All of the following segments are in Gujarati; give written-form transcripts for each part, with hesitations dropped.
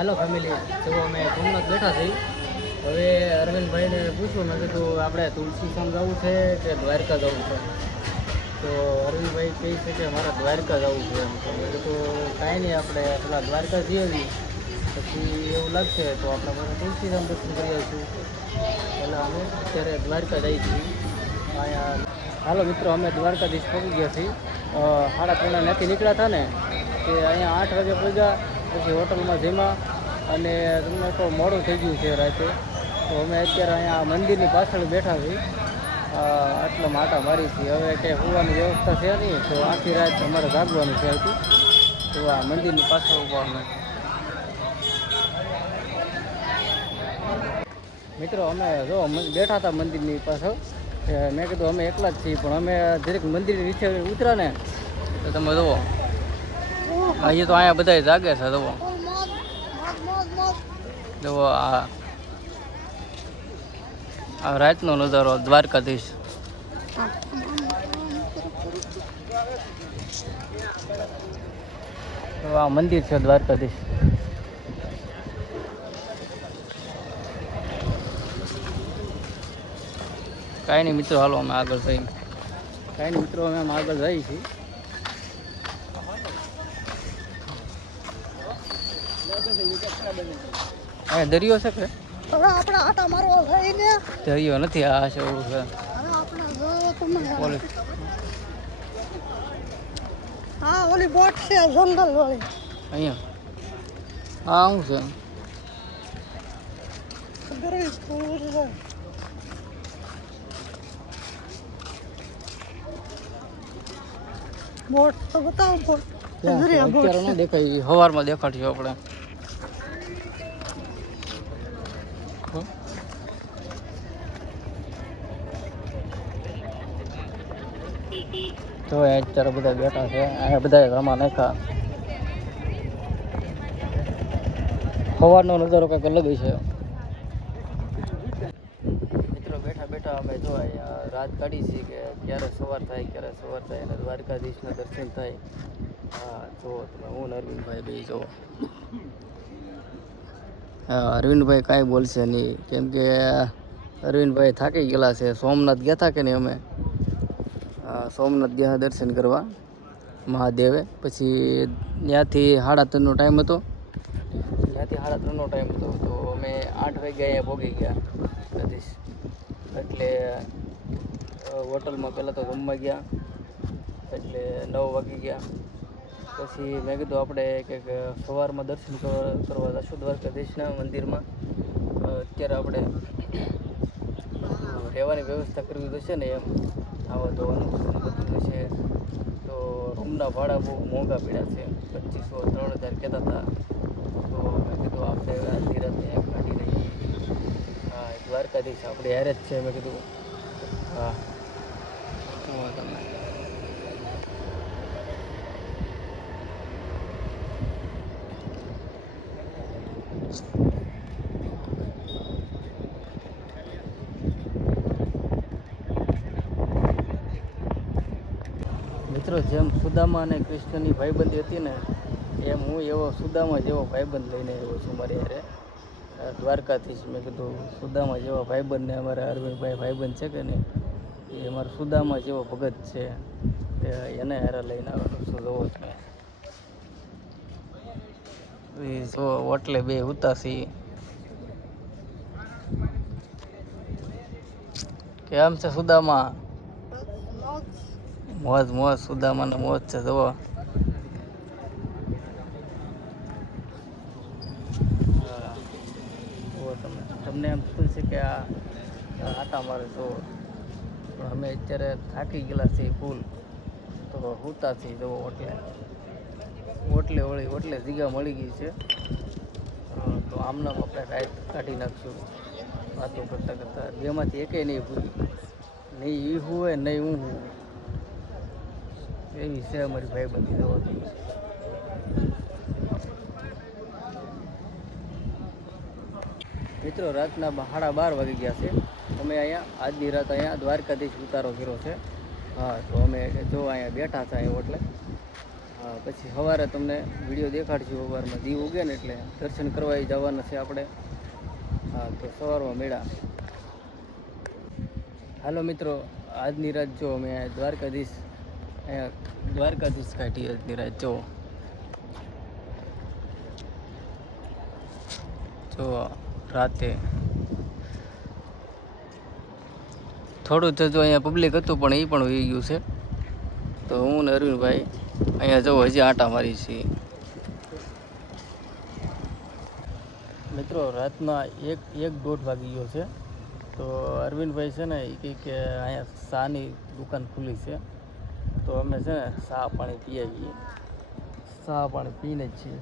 हेलो फैमिली तो અમે સોમનાથ બેઠા છીએ હવે અરવિંદભાઈને પૂછ્યું મેં કીધું આપણે તુલસી સંગ જવું છે કે દ્વારકા જવું છે તો અરવિંદભાઈ કહે છે કે મારે દ્વારકા જવું છે એમ તો મેં કીધું કાંઈ નહીં આપણે પેલા દ્વારકા જઈએ પછી એવું લાગશે તો આપણે મને તુલસી સંગ દર્શન કરી આવીશું પહેલાં અમે અત્યારે દ્વારકા જઈએ છીએ અહીંયા હાલો મિત્રો અમે દ્વારકાધીશ પહોંચી ગયા છીએ 3:30 ત્યાંથી નીકળ્યા હતા ને કે અહીંયા 8 વાગે પહોંચ્યા પછી હોટલમાં જમ્યા અને તમને તો મોડું થઈ ગયું છે રાતે તો અમે અત્યારે અહીંયા મંદિરની પાછળ બેઠા છીએ આટલા માટા મારી છીએ હવે કંઈ હોવાની વ્યવસ્થા છે નહીં તો આખી રાત અમારે જાગવાનું છે હતી તો આ મંદિરની પાછળ ઊભા અમે મિત્રો અમે જો બેઠા હતા મંદિરની પાછળ મેં કીધું અમે એકલા જ છીએ પણ અમે દરેક મંદિરની નીચે ઉતરા ને તો તમે જુઓ અહીંયા તો અહીંયા બધા જાગે છે જુઓ જુઓ આ રાતનો નજારો દ્વારકાધીશ તો આ મંદિર છે દ્વારકાધીશ કાંઈ નહીં મિત્રો હાલો અમે આગળ જઈએ કાંઈ નહીં મિત્રો અમે આગળ જઈએ છીએ હા દરિયો છે કે દરિયો નથી આ છે ઓલું છે હા ઓલી બોટ છે જંગલ વાળી અહીંયા હા શું છે બોટ તો બતાવો બોટ અત્યારે ન દેખાય સવારમાં દેખાડશું આપણે તો અત્યારે બધા બેઠા છે અહીંયા બધા રમા નાખ્યા સવારનો નજારો કંઈક અલગ છે મિત્રો બેઠા બેઠા અમે જો અહીંયા રાત કાઢી છીએ કે ક્યારે સવાર થાય અને દ્વારકાધીશના દર્શન થાય હા જો તમે હું અરવિંદભાઈ બે જો હા અરવિંદભાઈ કાંઈ બોલશે નહીં કેમ કે અરવિંદભાઈ થાકી ગયેલા છે સોમનાથ ગયા હતા કે નહીં અમે સોમનાથ ગયા દર્શન કરવા મહાદેવે પછી ત્યાંથી 3:30નો ટાઈમ હતો તો અમે 8 વાગે અહીંયા પહોંચી ગયા દ્વારકાધીશ એટલે હોટલમાં પહેલાં તો જમવા ગયા એટલે 9 વાગી ગયા પછી મેં કીધું આપણે કંઈક સવારમાં દર્શન કરવા જશું દ્વારકાધીશના મંદિરમાં અત્યારે આપણે રહેવાની વ્યવસ્થા કરવી જશે ને એમ આવા ધોવાનું બધું થશે તો રૂમના ભાડા બહુ મોંઘા પડ્યા છે 2500-3000 કહેતા હતા તો મેં કીધું આપણે આધી રાત કાઢી રહીએ હા દ્વારકાધીશ આપણે યારે જ છે મેં કીધું હા તમે મિત્રો જેમ સુદામા અને કૃષ્ણની ભાઈબંધી હતી ને એમ હું એવો સુદામા જેવો ભાઈબંધ લઈને આવ્યો છું મારી યારે દ્વારકાધીશ મેં કીધું સુદામા જેવા ભાઈબંધને અમારા અરવિંદભાઈ ભાઈબંધ છે કે નહીં એ અમારા સુદામા જેવો ભગત છે એને હારે લઈને આવેલો છું જોવો તમે એ જો ઓટલે બે ઉતાસી કેમ છે સુદામા મોજ મોજ સુદામાનો મોજ છે જુઓ તમને એમ શું છે કે આ આટા મારે જો પણ અમે અત્યારે થાકી ગયેલા છીએ ફૂલ તો હુતા છીએ જુઓ ઓટલે જગ્યા મળી ગઈ છે તો આમનામ આપણે રાઈટ કાઢી નાખશું વાતો કરતાં કરતાં બેમાંથી એકેય નહીં ભૂલી નહીં એ હોય નહીં હું એવી છે અમારી ભાઈબંધી જવાથી મિત્રો રાતના 12:30 વાગી ગયા છે અમે અહીંયા આજની રાત અહીંયા દ્વારકાધીશ ઉતારો કર્યો છે હા તો અમે જો અહીંયા બેઠા હતા એ એટલે હા પછી સવારે તમને વિડીયો દેખાડશું. સવારમાં દીવ ઉગે ને એટલે દર્શન કરવા જવાના છે આપણે. હા તો સવારમાં મેળા. હાલો મિત્રો, આજની રાત જો અમે દ્વારકાધીશ કાઢી. આજની રાત જો રાતે થોડું તો જો અહીંયા પબ્લિક હતું પણ એ પણ વહી ગયું છે. તો હું ને અરવિંદભાઈ અહીંયા જવું હજી આંટા મારી છીએ. મિત્રો રાતના 1-1:30 વાગી ગયો છે. તો અરવિંદભાઈ છે ને એ કહે કે અહીંયા શાની દુકાન ખુલ્લી છે, તો અમે છે ને ચા પાણી પી આવીએ. ચા પાણી પીને જ છીએ.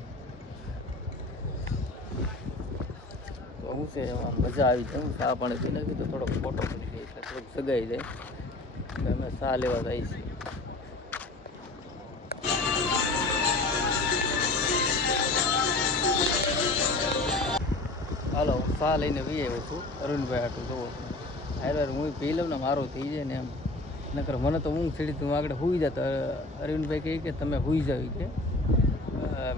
તો હું છે એમાં મજા આવી જાય. ચા પાણી પીને તો થોડોક ફોટો પડી જાય એટલે થોડુંક સગાઈ જાય. એટલે અમે ચા લેવા જઈએ છીએ. હાલો હું ચા લઈને વી આવ્યો છું. અરુણભાઈ હાટું જોવો હાર હું પી લઉં ને મારું થઈ જાય ને એમ. નકર મને તો ઊંઘ ચડી તું આગળ સૂઈ જતા. અરવિંદભાઈ કહે કે તમે સૂઈ જાવ કે.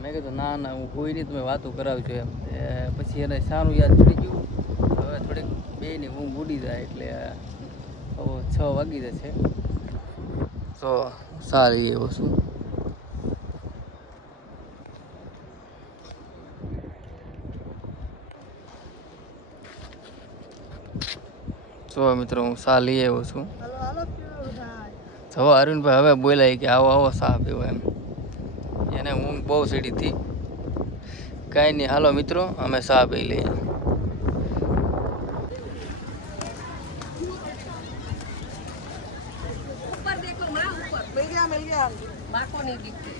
મેં કીધું ના ના હું સૂઈ નહીં, તમે વાતો કરાવજો એમ. પછી એને શાનું યાદ ચડી ગયું. હવે થોડીક બેની ઊંઘ ઉડી જાય એટલે હવે 6 વાગી જશે. તો સારી એવો છું. જો મિત્રો હું ચા લઈ આવ્યો છું. હાલો હાલો પીવો બધા. જવા અરવિંદભાઈ હવે બોલાય કે આવો આવો ચા પીવો એમ. એને ઊંઘ બહુ સીડી હતી. કાંઈ નહીં, હાલો મિત્રો અમે ચા પી લઈએ. मिल गया माँ को नहीं दिखते.